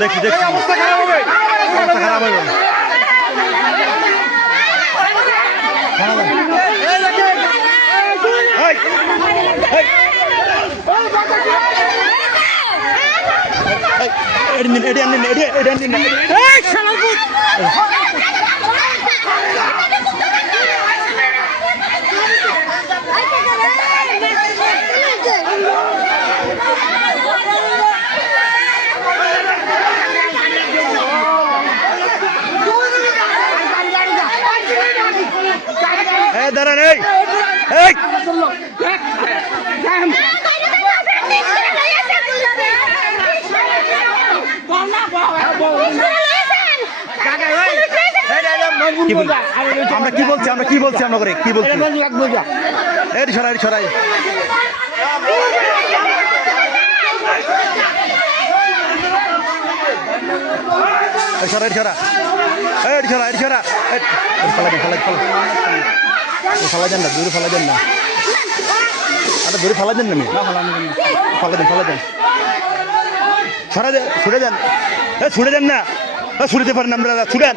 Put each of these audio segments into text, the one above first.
দেখি দেখি অবস্থা খারাপ হবে দাঁড়ান আমরা কি বলছি আমরা করে কি বলছি সরাই সরাই সরাই সরা সরা সরা ফালা যান না দূরে ফালা যান না আরে দূরে ফালা যান না আমি ফালা দেন সরা দেন ছুড়ে দেন ছুড়ে দেন না ছুড়ে পারেন আমরা ছুড়েন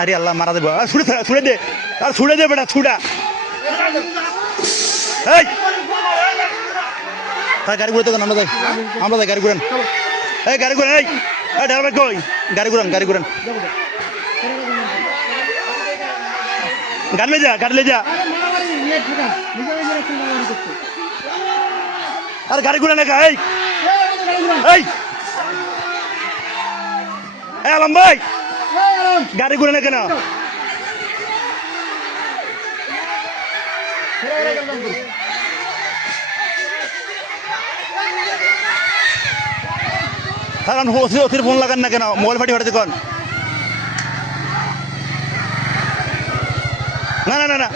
আরে আল্লাহ মারা দেবো ছুড়ে দে আর ছুড়ে দে বেটা ছুড়া এই গাড়ি ঘুরে তো আমরা যাই গাড়ি ঘুরেন এই গাড়ি ঘুরেন এই ড্রাইভার কই গাড়ি ঘুরান গাড়ি লে যা আর গাড়ি ঘুরে না এই আলম ভাই গাড়ি ঘুরে না কেন অতির ফোন লাগান না কেন মোবাইল ফাটি ফাটাতে কোন না না না না